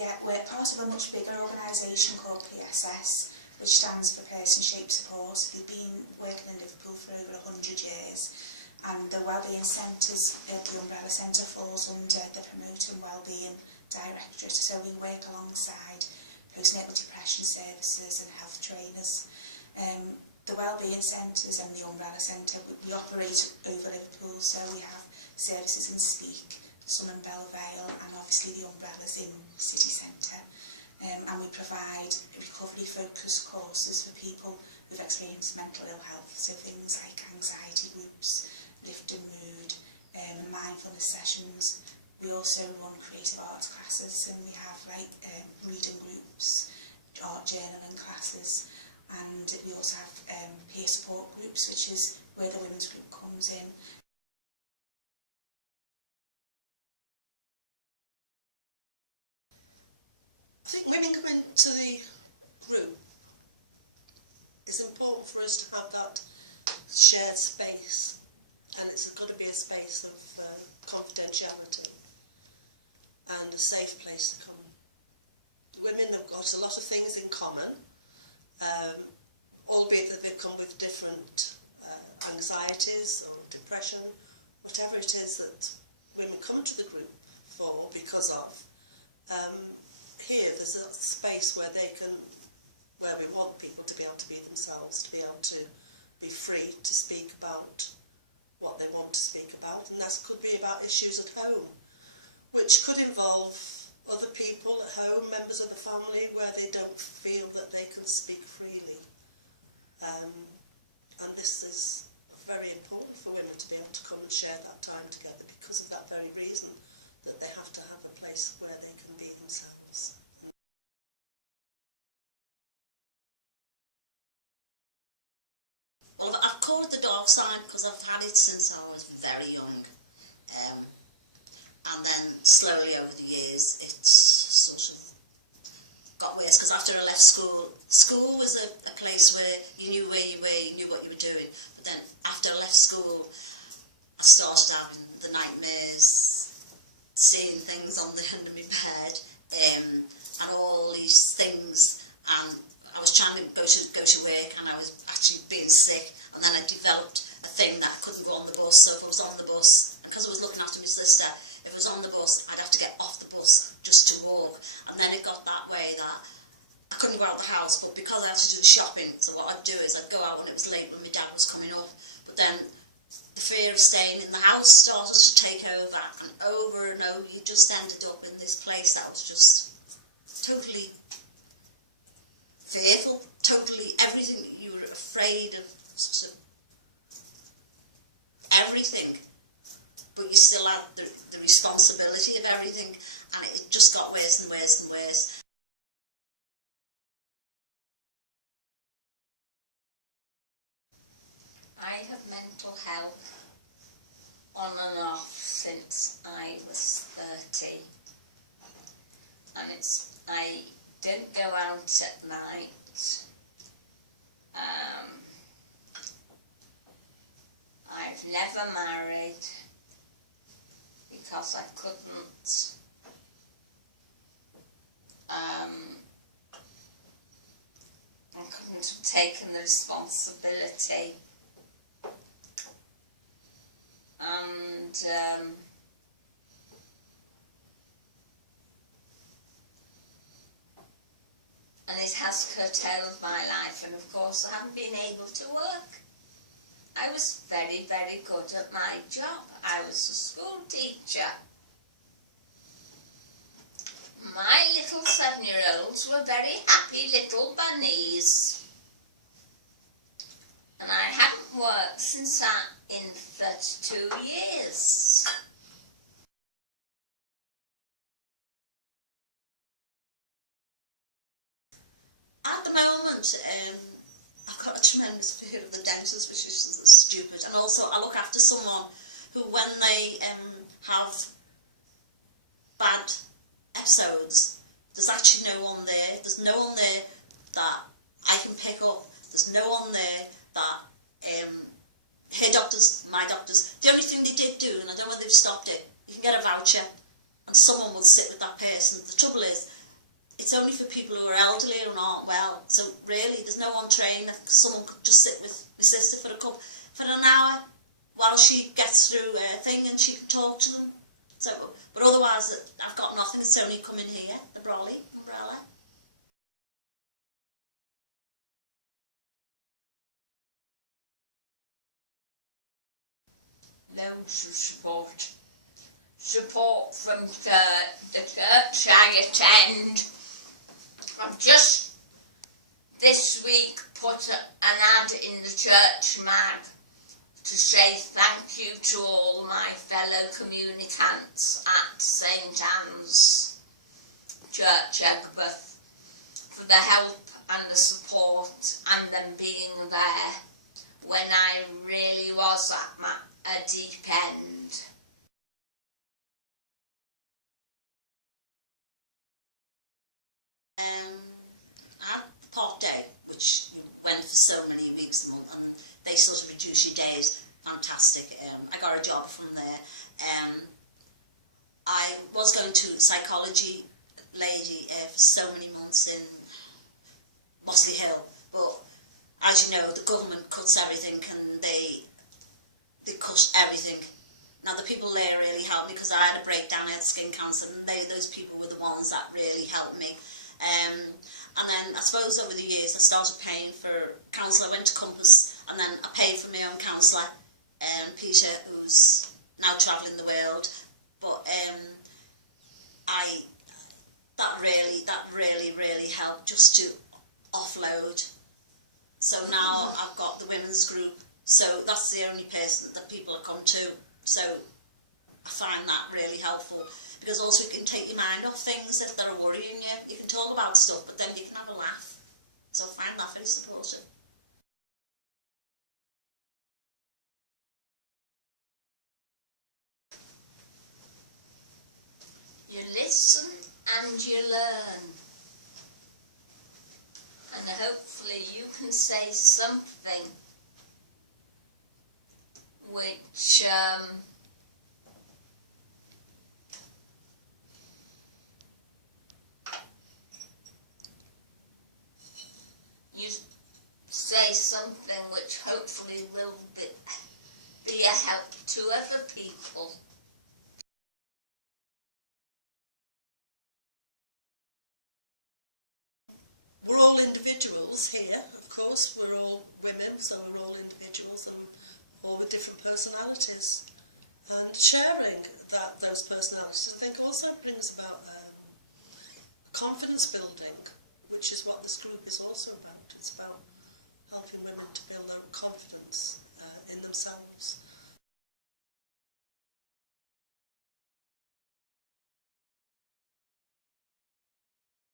Yeah, we're part of a much bigger organisation called PSS, which stands for Person Shape Support. They've been working in Liverpool for over 100 years, and the Wellbeing Centres, the Umbrella Centre, falls under the Promoting Wellbeing Directorate, so we work alongside postnatal depression services and health trainers. The Wellbeing Centres and the Umbrella Centre, we operate over Liverpool, so we have services in Speke, some in Belle Vale, and obviously the Umbrellas in City Centre. And we provide recovery-focused courses for people who've experienced mental ill health, so things like anxiety groups, lifting mood, mindfulness sessions. We also run creative arts classes, and we have reading groups, art journaling classes, and we also have peer support groups, which is where the women's group comes in. I think women come into the group. It's important for us to have that shared space, and it's got to be a space of confidentiality and a safe place to come. Women have got a lot of things in common, albeit that they come with different anxieties or depression, whatever it is that women come to the group for because of. Here there's a space where where we want people to be able to be themselves, to be able to be free to speak about what they want to speak about, and that could be about issues at home, which could involve other people at home, members of the family, where they don't feel that they can speak freely. And this is very important for women to be able to come and share that time together because of that very reason, that they have to have a place where they can be themselves. Well, I've called it the dark side because I've had it since I was very young. And then slowly over the years it's sort of got worse, because after I left school, school was a place where you knew where you were, you knew what you were doing. But then after I left school, I started having the nightmares, seeing things on the end of my bed, and all these things. And I was trying to go to work, and I was actually being sick. And then I developed a thing that I couldn't go on the bus. So if I was on the bus, because I was looking after my sister, if I was on the bus, I'd have to get off the bus just to walk. And then it got that way that I couldn't go out the house, but because I had to do the shopping, so what I'd do is I'd go out when it was late, when my dad was coming up. But then the fear of staying in the house started to take over, and over, you just ended up in this place that was just totally fearful, totally everything that you were afraid of, sort of everything. But you still had the responsibility of everything, and it just got worse and worse and worse. I have mental health on and off since I was 30, and I don't go out at night. I've never married because I couldn't. I couldn't have taken the responsibility, and it has curtailed my life, and of course I haven't been able to work. I was very, very good at my job. I was a school teacher. My little 7-year-olds were very happy little bunnies. And I haven't worked since in 32 years. At the moment, I've got a tremendous fear of the dentist, which is stupid. And also I look after someone who, when they have bad episodes, there's actually no one there. There's no one there that I can pick up. There's no one there that her doctors, my doctors, the only thing they did do, and I don't know whether they've stopped it, you can get a voucher and someone will sit with that person. The trouble is, it's only for people who are elderly and aren't well. So really, there's no one trained. Someone could just sit with my sister for an hour while she gets through her thing, and she could talk to them. So, but otherwise, I've got nothing. It's only coming here, the Brolly umbrella. Loads of support. Support from the church I attend. I've just this week put an ad in the church mag to say thank you to all my fellow communicants at St Anne's Church, Egbert, for the help and the support and them being there when I really was at a deep end. I had Part Day, which went for so many weeks a month, and they sort of reduce your days. Fantastic. I got a job from there. I was going to psychology lady for so many months in Mossley Hill, but as you know, the government cuts everything, and they cut everything. Now the people there really helped me, because I had a breakdown, I had skin cancer, and those people were the ones that really helped me. And then I suppose over the years I started paying for counsellor. I went to Compass, and then I paid for my own counsellor, Peter, who's now travelling the world. But that really helped, just to offload. So now I've got the women's group, so that's the only person that people have come to. So I find that really helpful, because also it can take your mind off things if they're worrying you. You can talk about stuff, but then you can have a laugh. So I find that very supportive. You listen and you learn, and hopefully you can say something which you say something which hopefully will be a help to other people. We're all individuals here, of course. We're all women, so we're all individuals, and all with different personalities. And sharing those personalities, I think, also brings about confidence building, which is what this group is also about. It's about